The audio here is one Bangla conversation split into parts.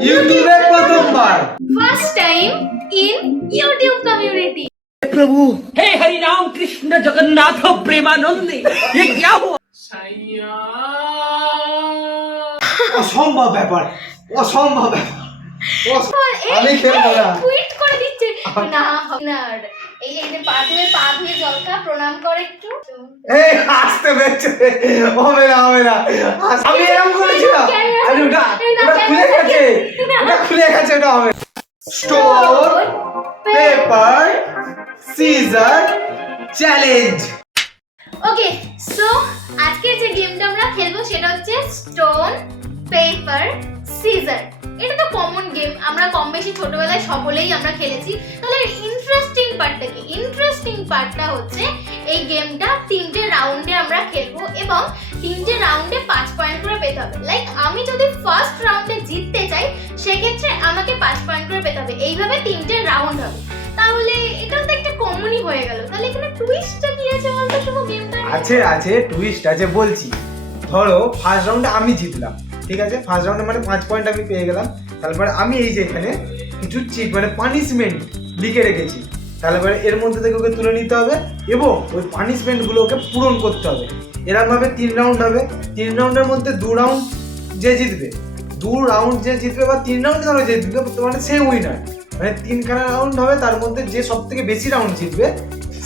ইউটিউবে প্রথমবার first time in YouTube community. প্রভু हे हरि राम कृष्ण जगन्नाथ प्रेमानंद ये क्या हुआ অসম্ভব ব্যাপার অসম্ভব ব্যাপার আমি খেলবো না টুইট করে দিচ্ছে না না এই যে পা ধুয়ে জল খা, প্রণাম করে একটু। এই আসতে বেঁচে হবে না আমি এরকম করেছিলাম আরে ওটা খুলে গেছে ওটা হবে স্টোন পেপার সিজার চ্যালেঞ্জ। ওকে, সো আজকে যে গেমটা আমরা খেলবো সেটা হচ্ছে স্টোন পেপার সিজার। এটা তো কমন গেম, আমরা কম বেশি ছোটবেলায় সকলেই আমরা খেলেছি। তাহলে ইন্টারেস্টিং পার্টটা কি? ইন্টারেস্টিং পার্টটা হচ্ছে এই গেমটা 3টে রাউন্ডে আমরা খেলবো এবং 3টে রাউন্ডে 5 পয়েন্ট করে পেতে হবে। লাইক আমি যদি ফার্স্ট রাউন্ডে জিততে চাই সেক্ষেত্রে আমাকে 5 পয়েন্ট করে পেতে হবে। এইভাবে 3টে রাউন্ড হবে। তাহলে এটা তো একটা কমনই হয়ে গেল। তাহলে এখানে টুইস্টটা কি আছে বলতো শুভ গেমটা? আছে টুইস্ট আছে বলছি। ধরো ফার্স্ট রাউন্ডে আমি জিতলাম, ঠিক আছে? ফার্স্ট রাউন্ডে মানে 5 পয়েন্ট আমি পেয়ে গেলাম। তারপরে আমি এই যে এখানে কিছু চিট মানে পানিশমেন্ট লিখে রেখেছি, তারপরে এর মধ্যে থেকে ওকে তুলে নিতে হবে এবং ওই পানিশমেন্টগুলো ওকে পূরণ করতে হবে। এরকমভাবে 3 রাউন্ড হবে। 3 রাউন্ডের মধ্যে 2 রাউন্ড যে জিতবে, 2 রাউন্ড যে জিতবে বা 3 রাউন্ডে ধরো যে জিতবে মানে সে উইনার। মানে 3খানা রাউন্ড হবে, তার মধ্যে যে সব থেকে বেশি রাউন্ড জিতবে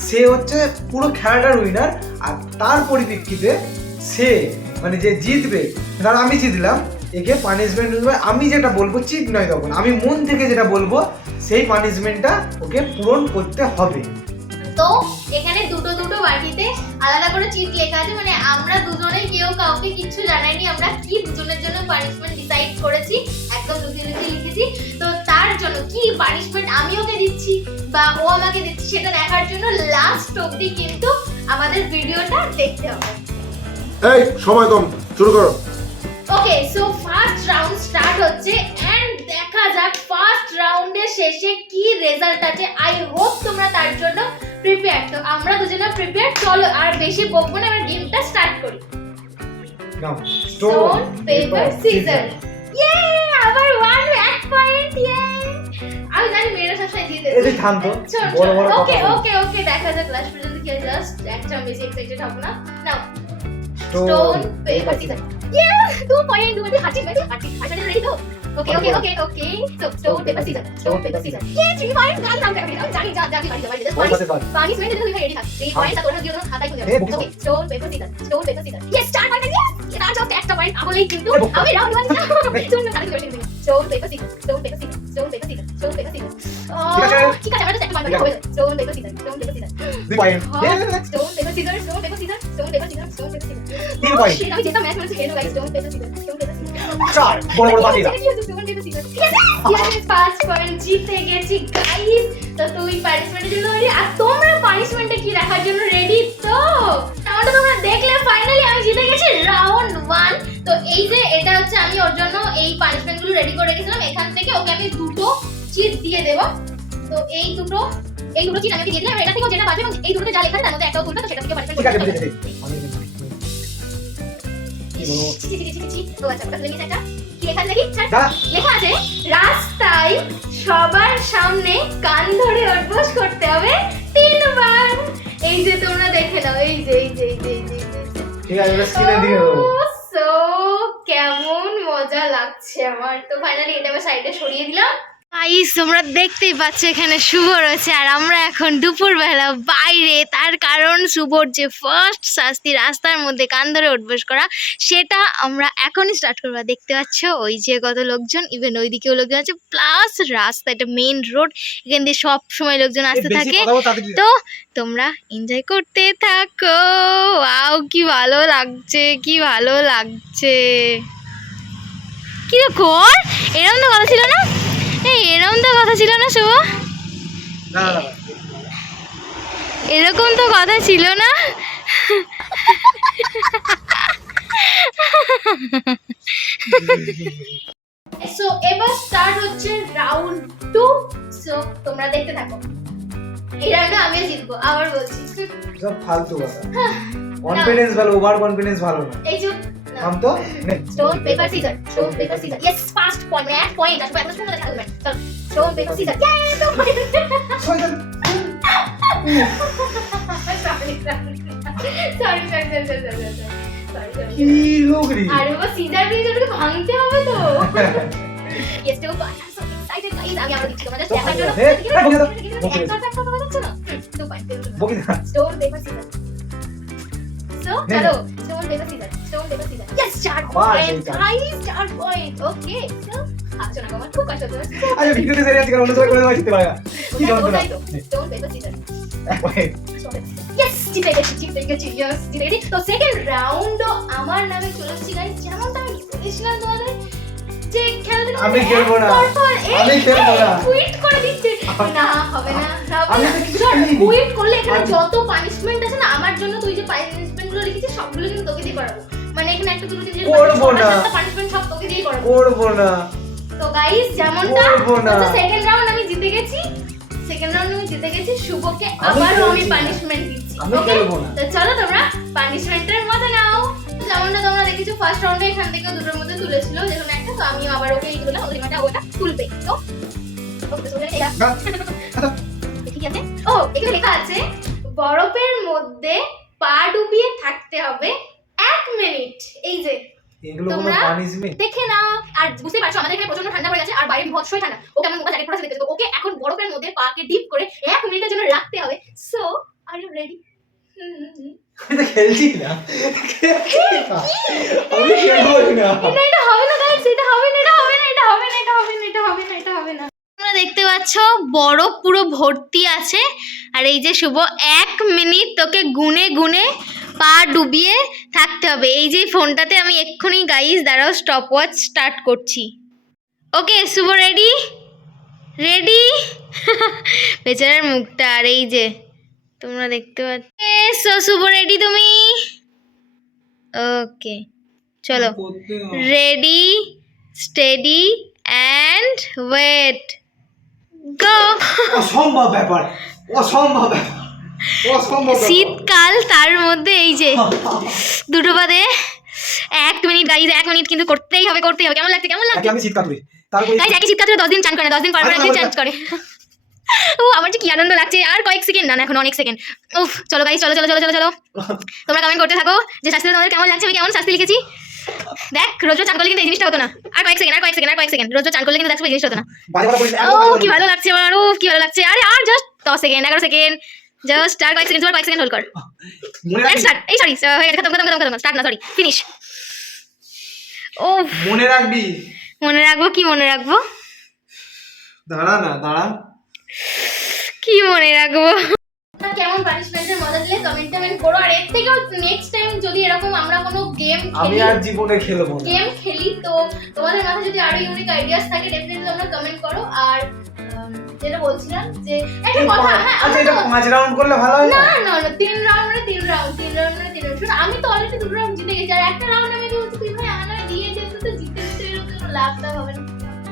সে হচ্ছে পুরো খেলাটার উইনার। আর তার পরিপ্রেক্ষিতে সে মানে যে জিতবে, ধরো আমি জিতলাম, একে পানিশমেন্ট দেবে। আমি যেটা বলবো চিট নয়, তখন আমি মন থেকে যেটা বলবো সেই পানিশমেন্টটা ওকে পূরণ করতে হবে। তো এখানে দুটো বাটিতে আলাদা করে চিট লেখা আছে, মানে আমরা দুজনেই কেউ কাউকে কিছু জানাইনি আমরা কি দুজনের জন্য পানিশমেন্ট ডিসাইড করেছি, একদম লুকিয়ে লিখেছি। তো তার জন্য কি পানিশমেন্ট আমি ওকে দিচ্ছি বা ও আমাকে দিচ্ছে সেটা দেখার জন্য লাস্ট অবধি কিন্তু আমাদের ভিডিওটা দেখতে হবে। এই সময় কম, শুরু করো। ওকে, সো ফার্স্ট রাউন্ড স্টার্ট হচ্ছে এন্ড দেখা যাক ফার্স্ট রাউন্ডের শেষে কি রেজাল্ট আছে। আই হোপ তোমরা তার জন্য প্রিপেয়ার। তো আমরা দুজনে প্রিপেয়ার, চলো আর বেশি বকবো না, আমরা গেমটা স্টার্ট করি। নাও স্টোন পেপার সিজার। ইয়ে, আবার 1 পয়েন্ট। ইয়ে, আমি জানি মেয়েরা সবসময় জিতে। এই থাম তো, বড় বড় কথা ওকে বল। ওকে ওকে, দেখা যাক লাস্ট পর্যন্ত কি হয়। জাস্ট একটা বেশি এক্সাইটেড হব না। নাও stone stone paper scissor. Yay, 2 point. দুটো হাঁটি রেডি তো? Okay okay okay okay, so stone paper scissor, stone paper scissor. Yay, 3 point. গাল নাম আমি জানি পানিশমেন্ট এর জন্য রেডি থাক। 3 পয়েন্ট তোর জন্য খাতায় খুঁজে। Okay, stone paper scissor, stone paper scissor. Yay, start করে দিই। এটা তো একটা পয়েন্ট আমলেই কিন্তু আমি রাউন্ড 1 তুমি খাতায় খুঁজে দিই। Stone paper scissor, stone paper scissor, stone paper scissor, stone paper caesar. ঠিক আছে, আমরা তো একটা পয়েন্ট হবে। Stone paper scissor, stone paper caesar. 2 point. Stone paper scissor, stone paper scissor, stone paper scissor, stone paper caesar. 3 point. আমি যেটা ম্যাচ করেছি head guys. Stone paper scissor, stone paper caesar. 4 বড় বড় বাটি দাও। Stone paper caesar. ঠিক আছে, ইয়াস 5 পয়েন্ট জিতে গেছি গাইস। তো তুই পানিশমেন্টের জন্য রেডি, আর তোমরা পানিশমেন্টে কি রাখার জন্য রেডি? তো আমারটা তোমরা দেখলে ফাইনালি আমি জিতে গেছি রাউন্ড 1। তো এই যে এটা হচ্ছে আমি ওর জন্য এই পানিশমেন্টগুলো রেডি করে রেখেছিলাম। এখান থেকে ওকে আমি দুটো চিট দিয়ে দেব। তো এই দুটো চিট আমি দিয়ে দিলাম। এটা থেকে যেটা বাজে এবং এই দুটোতে যা লেখা আছে তার মধ্যে একটাও তুলবে, তো সেটা থেকে পানিশমেন্ট ঠিক আছে করতে বুঝেছি। হবে। তো আচ্ছা, ওটা লেখা আছে কি লেখা আছে দেখি? দাঁড়া। লেখা আছে রাস্তায় সবার সামনে কান ধরে অভ্যাস করতে হবে 3 বার। এই যে তোমরা দেখে নাও, এই যে ঠিক আছে, ওটা স্ক্রিনে দিয়ে দেবো। সো কেমন মজা লাগছে আমার। তো ফাইনালি এটা আমি সাইডে সরিয়ে দিলাম। গাইস, তোমরা দেখতেই পাচ্ছ এখানে শুভ রয়েছে আর আমরা এখন দুপুরবেলা বাইরে। তার কারণ শুভর যে ফার্স্ট শাস্তি রাস্তার মধ্যে কান ধরে অভ্যাস করা, সেটা আমরা এখনই স্টার্ট করবো। দেখতে পাচ্ছ ওই যে কত লোকজন, ইভেন ওইদিকেও লোকজন আছে, প্লাস রাস্তা, এটা মেইন রোড, এখান দিয়ে সব সময় লোকজন আসতে থাকে। তো তোমরা এনজয় করতে থাকো। ওয়াও, কি ভালো লাগছে, কি ভালো লাগছে। কি কর, এরকম তো কথা ছিল না, এরকম তো কথা ছিল না শুভ, এরকম তো কথা ছিল না। সো এবার স্টার্ট হচ্ছে রাউন্ড 2। সো তোমরা দেখতে থাকো। এই রাউন্ডে আমিও জিতবো, আবার বলছি। সব ফালতু কথা। কনফিডেন্স ভালো, ওভার কনফিডেন্স ভালো না। এই যে हम तो stone paper scissor, stone paper caesar. Yes, first point মানে 1 পয়েন্ট আসবে এত সুন্দর খেলবে চলো স্টোন পেপার সিজার ইয়ে তো সরি কি লোক রে আরে বাবা সিজার দিয়ে ওটাকে ভাঙতে হবে তো ইয়েস তো I am so excited guys আমি আবার দিচ্ছি তোমাদের দেখার জন্য দু পয়েন্ট বকি না স্টোন পেপার সিজার সো চলো stone paper caesar yes 4 point guys 4 point okay so আচ্ছা না আমার খুব কষ্ট হচ্ছে আরে ভিডিওতে সেরে আজকে অন্য সময় করে দেওয়া যেতে পারে কি যন্ত্রণা stone paper caesar Wait. Yes জিতে গেছি ইয়েস জিতে গেছি তো সেকেন্ড রাউন্ডও আমার নামে চলেছে গাইস যেমনটা আমি বলেছিলাম তোমাদের যে খেলাটা আমি খেলবো না। আমি খেলবো না। কুইট করে দিচ্ছে না হবে না আমি তো কিছু খেলিনি। কুইট করলে এখানে যত পানিশমেন্ট আছে না আমার জন্য তুই যে পানিশমেন্ট গুলো লিখেছিস সবগুলো কিন্তু তোকে দিয়ে করাবো মানে এখানে একটা দুটো তিনটে করবো না। পানিশমেন্ট সব তোকে দিয়ে করাবো করবো না তো গাইস যেমনটা করবো না। সেকেন্ড রাউন্ড আমি জিতে গেছি শুভকে আবারও আমি খেলছি না। পানিশমেন্ট দিচ্ছি আমি ওকে খেলবো না। তো চলো তোমরা পানিশমেন্টের মজা নাও তো যেমনটা তোমরা দেখেছো ফার্স্ট রাউন্ডে এখান থেকে দুটোর মধ্যে তুলেছিল যেখানে একটা তো আমিও আবার ওকে এই দিলাম ওটা তুলবে তো ওকে তো এটা না, ঠিক আছে ও এখানে লেখা আছে বরফের মধ্যে পা ডুবিয়ে থাকতে হবে 1 মিনিট এই যে এগুলো কোনো তোমরা পানিশমেন্ট দেখে নাও আর বুঝতে পারছো আমাদের এখানে প্রচন্ড ঠান্ডা পড়ে গেছে আর বাইরে বিভৎসই ঠান্ডা ওকে আমি মোটা জ্যাকেট পরে দেখতে ওকে এখন বরফের মধ্যে পাকে ডিপ করে 1 মিনিটের জন্য রাখতে হবে সো আর ইউ রেডি আমি তো খেলছি না আমি খেলবো না এটা হবে না গাইস এটা হবে না তোমরা দেখতে পাচ্ছ বরফ পুরো ভর্তি আছে আর এই যে শুভ 1 মিনিট তোকে গুনে গুনে পা ডুবিয়ে থাকতে হবে এই যে ফোনটাতে আমি এক্ষুনি গাইস দাঁড়াও স্টপ ওয়াচ স্টার্ট করছি ওকে শুভ রেডি বেচারার মুখটা আর এই যে তোমরা দেখতে পাচ্ছ শুভ রেডি তুমি ওকে চলো রেডি স্টেডি অ্যান্ড ওয়েট গো অসম্ভব ব্যাপার শীতকাল তার মধ্যে এই যে দুটো বাদে 1 মিনিট গাইজ 1 মিনিট কিন্তু করতেই হবে কেমন লাগছে আগে আমি শীতকাল করি তারপরে গাইজ একই শীতকাল 10 দিন চান করে 10 দিন পর পর একদিন চেঞ্জ করে ও আমার যে কি আনন্দ লাগছে আর কয়েক সেকেন্ড না এখন অনেক সেকেন্ড উফ চলো গাইজ চলো তোমরা কমেন্ট করতে থাকো যে শাস্তি তোমাদের কেমন লাগছে আমি কেমন শাস্তি লিখেছি দেখ রোজ চান করলে কিন্তু এই জিনিসটা হতো না আর কয়েক সেকেন্ড রোজ চান করলে কিন্তু দেখো এই জিনিসটা হতো না বাজে কথা বলিস না, ও কি ভালো লাগছে আমার কি ভালো লাগছে আরে আর জাস্ট 10 সেকেন্ড 11 সেকেন্ড জাস্ট আর কয়েক সেকেন্ড হোল্ড কর মনে লেটস রাখবি স্টার্ট এই সরি হয়ে গেছে খতম স্টার্ট না সরি ফিনিশ ও মনে রাখবি মনে রাখবো দাঁড়া কি মনে রাখবো কেমন পানিশমেন্টের মজা দিলে কমেন্টে করো আর এর থেকেও নেক্সট টাইম যদি এরকম আমরা কোনো গেম আমি আর জীবনে খেলবো না খেলি তো তোমাদের মাথায় যদি আরো ইউনিক আইডিয়াস থাকে ডেফিনেটলি তোমরা কমেন্ট করো আর যেটা বলছিলাম যে একটা কথা হ্যাঁ আচ্ছা এটা 5 রাউন্ড করলে ভালো হয় না না 3 রাউন্ড আমি তো অলরেডি 2 রাউন্ড জিতে গেছি আর একটা রাউন্ড আমি কি বলছি তুই ভাই আমার দিয়ে দে তো জিতে এরকম লাভটা হবে না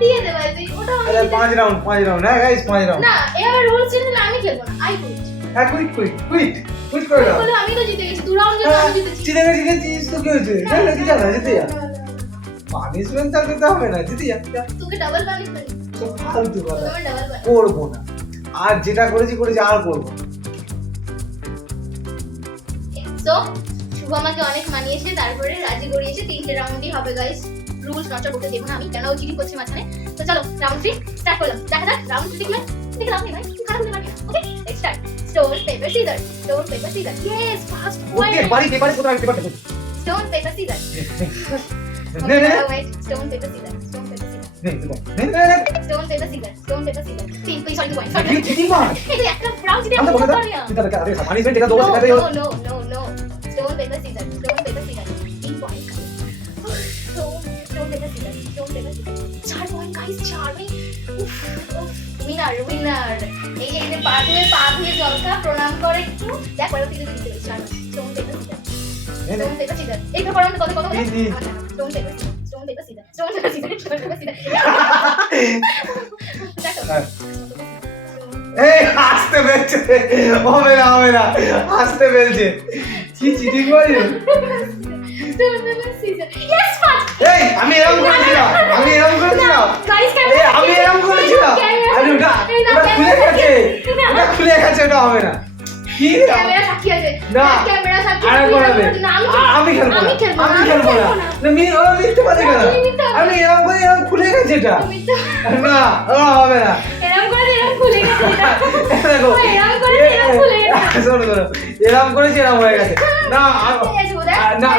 দিয়ে দে ভাই তুই ওটা আরে 5 রাউন্ড হ্যাঁ গাইস 5 রাউন্ড না এবার রুলস চেঞ্জ হলে আমি খেলবো না আই কুইট হ্যাঁ কুইট করে দাও বলে আমি তো জিতে গেছি 2 রাউন্ড আমি জিতেছি জিতেছিস তো কি হয়েছে চল জিতে যা পানিশমেন্ট তো দিতে হবে না জিতে যা তোকে ডাবল পানিশমেন্ট তো ফালতু কথা তোমার ডাবল পানিশমেন্ট করবো না আর যেটা করেছি আর করবো না। সো শুভ আমাকে অনেক মানিয়েছে তারপরে রাজি করিয়েছে 3টে রাউন্ডই হবে গাইস রুলস নষ্ট করতে দেব না আমি কেন চিটিং করছি মাঝখানে তো চলো রাউন্ড 3 স্টার্ট করলাম দেখা যাক রাউন্ড 3 দেখলে লাভ নেই ভাই খারাপ হতে পারে okay let's start stone paper caesar yes first okay point বাড়ি পেপারে কোথায় পেপার স্টোন পেপার সিজার নে ওয়েট স্টোন পেপার সিজার নে স্টোন পেপার সিজার তিন তুই সরি পয়েন্ট তুই চিটিং কর এই একটা রাউন্ড জিতে আমি তো বলে দাও পারি না এটা দেখা আরে পানিশমেন্ট এটা দেবো সেটা দেবো No. Stone, paper, scissors. 3 point. Stone, paper, scissors. 4 point, guys. 4 point. Winner. এই যে পা ধুয়ে জল খা প্রণাম করে একটু দেখ পরে তুই দিতে পারিস 4 point. Stone, paper, scissors. এই ব্যাপার আমাদের কত Stone, paper, scissors. দেখো এই হাসতে বেলছে হবে না হাসতে বেলছে কি চিটিং করি Stone, paper, scissors. Yes, fast. এই আমি এরকম করেছিলাম গাইস এই আমি এরকম করেছিলাম আরে ওটা খুলে গেছে ওটা খুলে গেছে ওটা হবে না কি রে? ক্যামেরা সাক্ষী আছে না ক্যামেরা সাক্ষী আর করাবে আমি খেলবো না আমি খেলবো না না ওরা মিথ্যে কথা কেন আমি এরকম করে এরকম খুলে গেছে এটা না ওরা হবে না এরকম করে এরকম খুলে গেছে দেখো এরকম করে এরকম খুলে গেছে শোনো শোনো এরকম করেছি এরকম হয়ে গেছে না না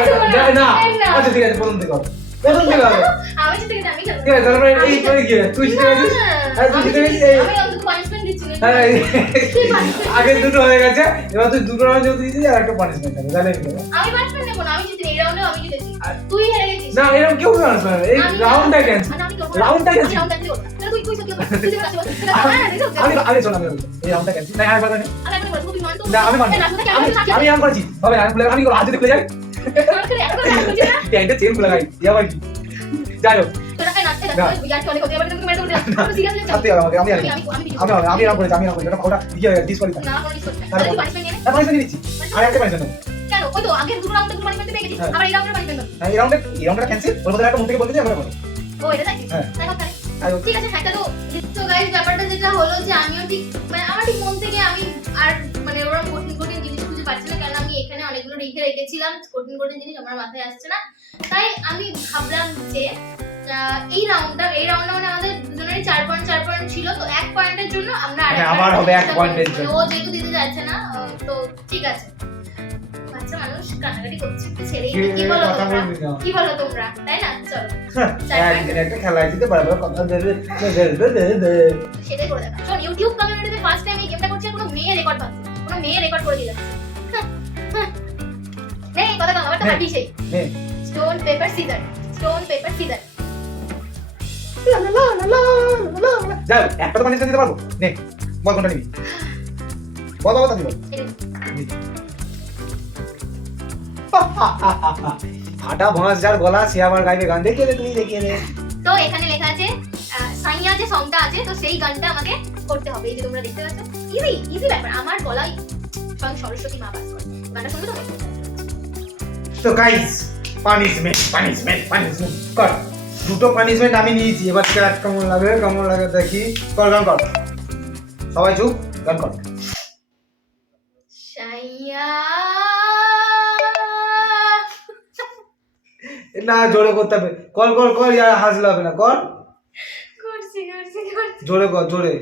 না আচ্ছা ঠিক আছে প্রথম থেকে হবে প্রথম থেকে হবে আমি জিতে গেছি আমি খেলবো ঠিক আছে তারপরে এই করে গিয়ে তুই জিতে গেছিস আর তুই জিতে গেছিস এই আমি অন্তত পানিশমেন্ট দিচ্ছি না হ্যাঁ, আগে দুটো হয়ে গেছে এবার তুই দুটো রাউন্ড যদি দিয়েছিস আর একটা পানিশমেন্ট হবে তাহলে কি হবে? আমি পানিশমেন্ট নেব না আমি জিতে এই রাউন্ডে আমি জিতেছি তুই হেরে গেছিস না এরকম কেউ পানিশমেন্ট এই রাউন্ডটা ক্যান্সেল রাউন্ডটা ক্যান্সেল তুই তুই সত্যি বল তুই যেটা বলছিস সেটা আমি আগে শোন আমি বলছি, এই রাউন্ডটা ক্যান্সেল না আর কথা নেই আমি বলবো তুই মান তো না আমি মানবো আমি এরকম করেছি হবে আমি বলে আমি হাত যদি খুলে যাই এটা চেন খুলে গাই ইয়া ভাই কি যাই হোক সত্যি হবে আমাকে আমি এরকম করেছি আমি এরকম করেছি ওটা ইয়ে ডিসকোয়ালিফাই না পানিশমেন্ট নিচ্ছি আর একটা পানিশমেন্ট হ্যাঁ এই রাউন্ডটা ক্যান্সেল ওর মধ্যে একটা মুখ থেকে বলতে দিই আমরা বলি হ্যাঁ ঠিক আছে একটা তো তো গাইস ব্যাপারটা যেটা হলো যে আমিও ঠিক মানে আমার ঠিক মন থেকে আমি আর মানে ওরকম কঠিন কঠিন জিনিস খুঁজে পাচ্ছি না কারণ আমি এখানে অনেকগুলো রেখেছিলাম কঠিন কঠিন জিনিস আমার মাথায় আসছে না তাই আমি ভাবলাম যে এই রাউন্ডটা মানে আমাদের দুজনেরই 4 পয়েন্ট ছিল তো 1 পয়েন্টের জন্য আমরা আবার হবে 1 পয়েন্টের জন্য ও যেহেতু দিতে যাচ্ছে না তো ঠিক আছে বাচ্চা মানুষ কান্নাকাটি করছে ছেড়ে কি বলো তোমরা তাই না চলো একদিন একটা খেলা দিতে পারবে কথা দেবে সেটাই করে দেখা শোন ইউটিউব কমিউনিটিতে ফার্স্ট টাইম এই গেমটা করছে কোনো মেয়ে রেকর্ড পাচ্ছে কোনো মেয়ে রেকর্ড করে দিয়ে যাচ্ছে নেই কথা কম আমার তো হাঁটি সেই স্টোন পেপার সিজার যাও একটা তো পানিশমেন্ট দিতে পারবো নে বল কোনটা নিবি বল তাহলে বল ফাটা ভাঁজ যার গলা সে আবার গাইবে গান দেখিয়ে দে তুই দেখিয়ে দে তো এখানে লেখা আছে সাইয়া যে সংটা আছে তো সেই গানটা আমাকে করতে হবে এই যে তোমরা দেখতে পাচ্ছ ইজি ব্যাপার আমার গলায় স্বয়ং সরস্বতী মা বাস করে গানটা শুনবে তো গাইস পানিশমেন্ট কর দুটো পানিশমেন্ট আমি নিয়েছি এবার ক্যাচ কেমন লাগে দেখি কর গান কর সবাই চুপ গান কর সাইয়া না জোরে করতে হবে কর ইয়ার হাসলে হবে না কর করছি জোরে কর জোরে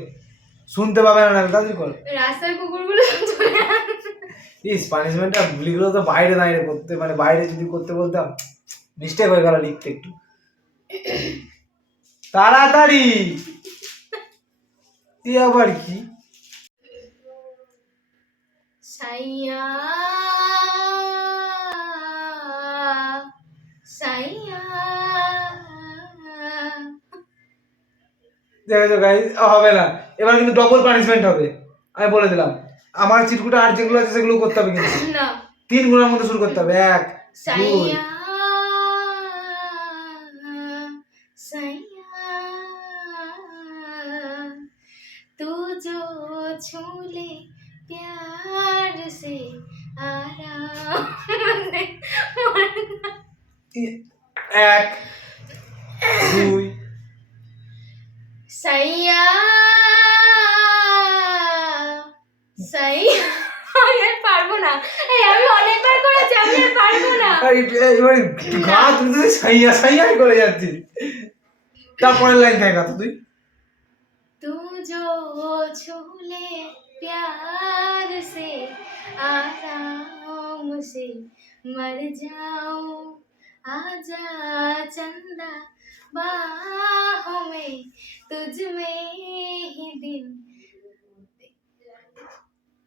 শুনতে পাবে না তাড়াতাড়ি কর রাস্তার কুকুরগুলো চলে আসছে ইস পানিশমেন্টটা ভুলিগুলো তো বাইরে দাঁড়িয়ে করতে মানে বাইরে যদি করতে বলতাম মিস্টেক হয়ে গেল লিখতে একটু তাড়াতাড়ি তুই আবার কি সাইয়া দেখেছো গাইস হবে না এবার কিন্তু ডবল পানিশমেন্ট হবে আমি বলে দিলাম আমার চিটকুটা আর যেগুলো আছে সেগুলো করতে হবে কিন্তু না 3 গুণের মধ্যে শুরু করতে হবে 1 2 साइया तू जो छू ले प्यार से आराम से 1 2 साइया আমি আর পারবো না এই আমি অনেকবার করেছি আমি আর পারবো না এবার গা তুই তো সাইয়া করে যাচ্ছিস তারপরের লাইন থেকে কথা তুই तू जो छू ले प्यार से आराम से मर जाऊं आजा चंदा बाहों में तुझ में ही दिल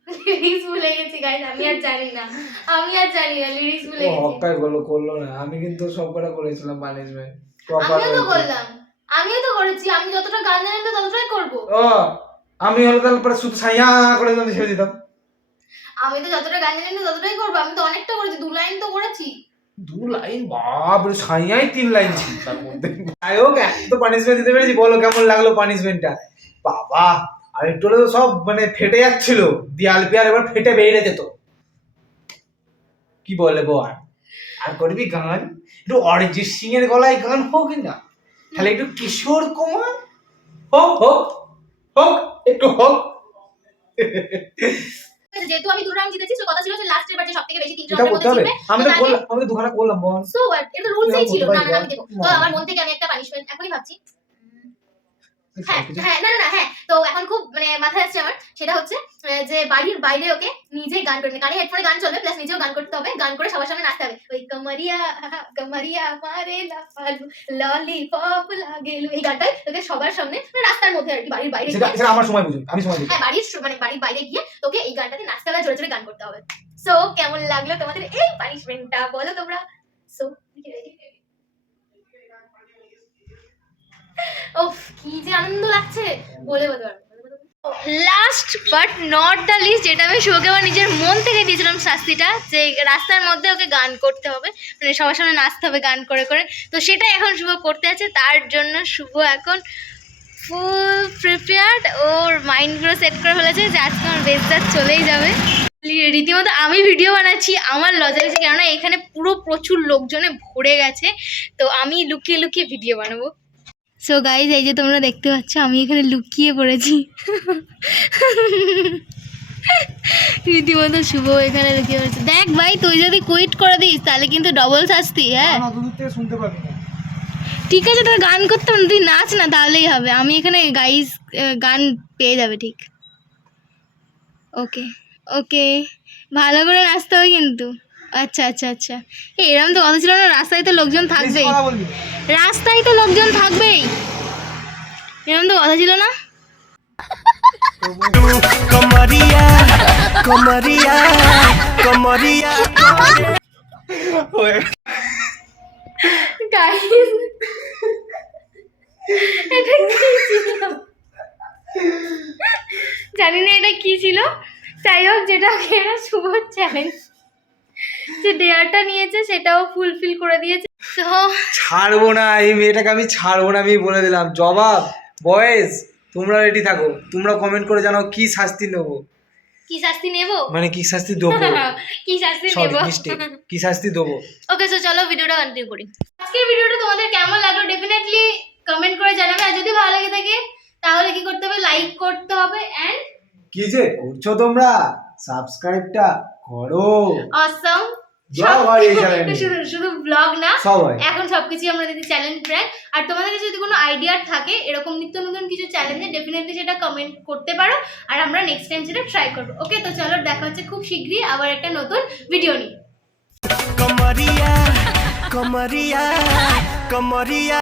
লিরিক্স ভুলে গেছি গাইস আমি আর জানি না লিরিক্স ভুলে ও গেছি হক্কাই করলো না আমি কিন্তু সব কটা করেছিলাম পানিশমেন্ট আমিও তো করেছি আমি যতটা গান জানি তো ততটাই করব ও আমি হলো তারপরে শুধু সাইয়া করে দিতাম ছেড়ে দিতাম আমি তো যতটা গান জানি তো ততটাই করব আমি তো অনেকটা করেছি 2 লাইন তো করেছি 2 লাইন বাপ রে সাইয়াই 3 লাইন ছিল তার মধ্যে যাই হোক তো পানিশমেন্ট দিতে পেরেছি বলো কেমন লাগলো পানিশমেন্টটা বাবা আর একটু তো সব মানে ফেটে যাচ্ছিল দেয়াল পেয়ার এবার ফেটে বেরিয়ে যেত কি বলে বল আর করবি গান একটু অরিজিৎ সিং এর গলায় গান হোক না, তাহলে একটু কিশোর কুমার হোক হোক হোক, একটু হোক। যেহেতু আমি 2 রাউন্ড জিতেছি, তো কথা ছিল যে লাস্টের বার যে সবথেকে বেশি 3 এটা রাউন্ডের করতে মধ্যে হবে। জিতবে। আমি তো বললাম, আমি তো দুখানা করলাম বল। সো হোয়াট, এটা রুলসই ছিল। করতে না পারি না আমি দেবো। বল। তো আমার মন থেকে আমি একটা পানিশমেন্ট এখনই ভাবছি। হ্যাঁ হ্যাঁ, না না না, হ্যাঁ, তো এখন খুব মানে মাথায় আসছে আমার, সেটা হচ্ছে যে বাড়ির বাইরে ওকে নিজেই গান করবে, কানে হেডফোনে গান চলবে, প্লাস নিজেও গান করতে হবে, গান করে সবার সামনে নাচতে হবে। ওই কমরিয়া কমরিয়া মারে লালু ললিপপ লাগেলু, এই গানটাই তোকে সবার সামনে মানে রাস্তার মধ্যে আর কি, বাড়ির বাইরে সেটা গিয়ে, সেটা আমার সময় বুঝুন, আমি সময় বুঝুন। হ্যাঁ মানে বাড়ির বাইরে গিয়ে তোকে এই গানটাতে নাচতে হবে, জোরে জোরে গান করতে হবে। সো কেমন লাগলো তোমাদের এই পানিশমেন্টটা বলো তোমরা। সো ওফ, কি যে আনন্দ লাগছে বলে বলতে পারবো না। Last but not the least, যেটা আমি শুভকে আমার নিজের মন থেকে দিয়েছিলাম শাস্তিটা, যে রাস্তার মধ্যে ওকে গান করতে হবে, মানে সবার সামনে নাচতে হবে গান করে করে, তো সেটাই এখন শুভ করতে আছে। তার জন্য শুভ এখন ফুল প্রিপেয়ার্ড, ওর মাইন্ডগুলো সেট করে ফেলেছে যে আজকে আমার বেজদার চলেই যাবে। রীতিমতো আমি ভিডিও বানাচ্ছি, আমার লজ্জা লাগছে, কেননা এখানে পুরো প্রচুর লোকজনে ভরে গেছে, তো আমি লুকিয়ে লুকিয়ে ভিডিও বানাবো। সো গাইজ, এই যে তোমরা দেখতে পাচ্ছ আমি এখানে লুকিয়ে পড়েছি। রীতিমতো শুভ এখানে লুকিয়ে পড়েছে। দেখ ভাই, তুই যদি কুইট করে দিস তাহলে কিন্তু ডবল শাস্তি। হ্যাঁ না, দূর থেকে শুনতে পাবি না। ঠিক আছে, তোর গান করতে হবে না, তুই নাচ না, তাহলেই হবে। আমি এখানে গাইজ গান পেয়ে যাবে ঠিক। ওকে ওকে, ভালো করে নাচতে হবে কিন্তু। আচ্ছা আচ্ছা আচ্ছা, এরকম তো কথা ছিল না, রাস্তায় তো লোকজন থাকবেই, কথা বলবি। রাস্তায় তো লোকজন থাকবেই, এরকম তো কথা ছিল না। কমরিয়া কমরিয়া কমরিয়া Guys, এটা কি ছিল জানি না, এটা কি ছিল। যাই হোক, যেটা শুভ চ্যালেঞ্জ যে ডেয়ারটা নিয়েছে সেটাও ফুলফিল করে দিয়েছে। তো ছাড়বো না এই মেয়েটাকে, আমি ছাড়বো না, আমি বলে দিলাম। জবাব বয়েজ, তোমরা রেডি থাকো, তোমরা কমেন্ট করে জানাও কি শাস্তি নেবো, কি শাস্তি নেব, মানে কি শাস্তি দেবো, কি শাস্তি সরি নেব, মিস্টেক, কি শাস্তি দেবো। ওকে, সো চলো ভিডিওটা কন্টিনিউ করি। আজকের ভিডিওটা তোমাদের কেমন লাগলো ডেফিনেটলি কমেন্ট করে জানাবে, আর যদি ভালো লাগে থাকে তাহলে কি করতে হবে, লাইক করতে হবে, এন্ড কি যে করছো তোমরা, সাবস্ক্রাইবটা করো। অসম। ব্লগ হয় এই চ্যানেলে, শুধু ব্লগ না, সব হয়। এখন সবকিছু আমরা দিদি চ্যালেঞ্জ প্র্যাঙ্ক। আর তোমাদের কাছে যদি কোনো আইডিয়া থাকে এরকম নিত্য নতুন কিছু চ্যালেঞ্জে, ডেফিনেটলি সেটা কমেন্ট করতে পারো, আর আমরা নেক্সট টাইম সেটা ট্রাই করবো। ওকে, তো চলো দেখা হচ্ছে খুব শীঘ্রই আবার একটা নতুন ভিডিও নিয়ে। কমরিয়া কমরিয়া কমরিয়া।